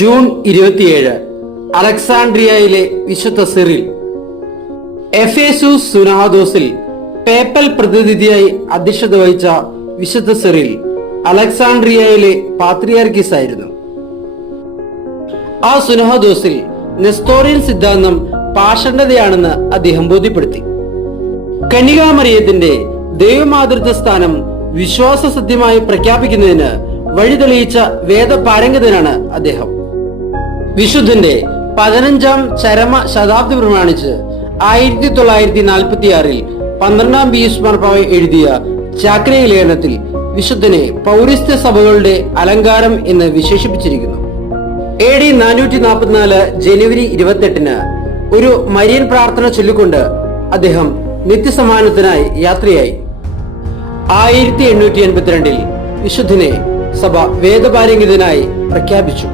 June 27 അലക്സാണ്ട്രിയയിലെ വിശുദ്ധ Cyril. Ephesus സുനാദോസിൽ papal പ്രതിനിധിയായി അധ്യക്ഷത വഹിച്ച വിശുദ്ധ സിറിൽ അലക്സാണ്ട്രിയയിലെ പാത്രിയാർക്കീസ് ആയിരുന്നു. ആ സുനാദോസിൽ നെസ്തോറിയൻ സിദ്ധാന്തം പാഷണ്ഡതയാണെന്ന് അദ്ദേഹം ബോധ്യപ്പെടുത്തി. കന്യകാമറിയത്തിന്റെ ദൈവമാതൃത്വ സ്ഥാനം വിശ്വാസ സത്യമായി പ്രഖ്യാപിക്കുന്നതിന് വഴിതെളിയിച്ച വേദപാരംഗതനാണ് അദ്ദേഹം. വിശുദ്ധന്റെ 15ാം ചരമ ശതാബ്ദി പ്രമാണിച്ച് 1946 12ാം പീയൂസ് മാർപ്പാപ്പ എഴുതിയ ചാക്രിക ലേഖനത്തിൽ വിശുദ്ധനെ പൗരസ്ത്യ സഭകളുടെ അലങ്കാരം എന്ന് വിശേഷിപ്പിച്ചിരിക്കുന്നു. AD 444 ജനുവരി 28 ഒരു മരിയൻ പ്രാർത്ഥന ചൊല്ലിക്കൊണ്ട് അദ്ദേഹം നിത്യസമാനത്തിനായി യാത്രയായി. 1882 വിശുദ്ധനെ സഭ വേദപാരംഗിതനായി പ്രഖ്യാപിച്ചു.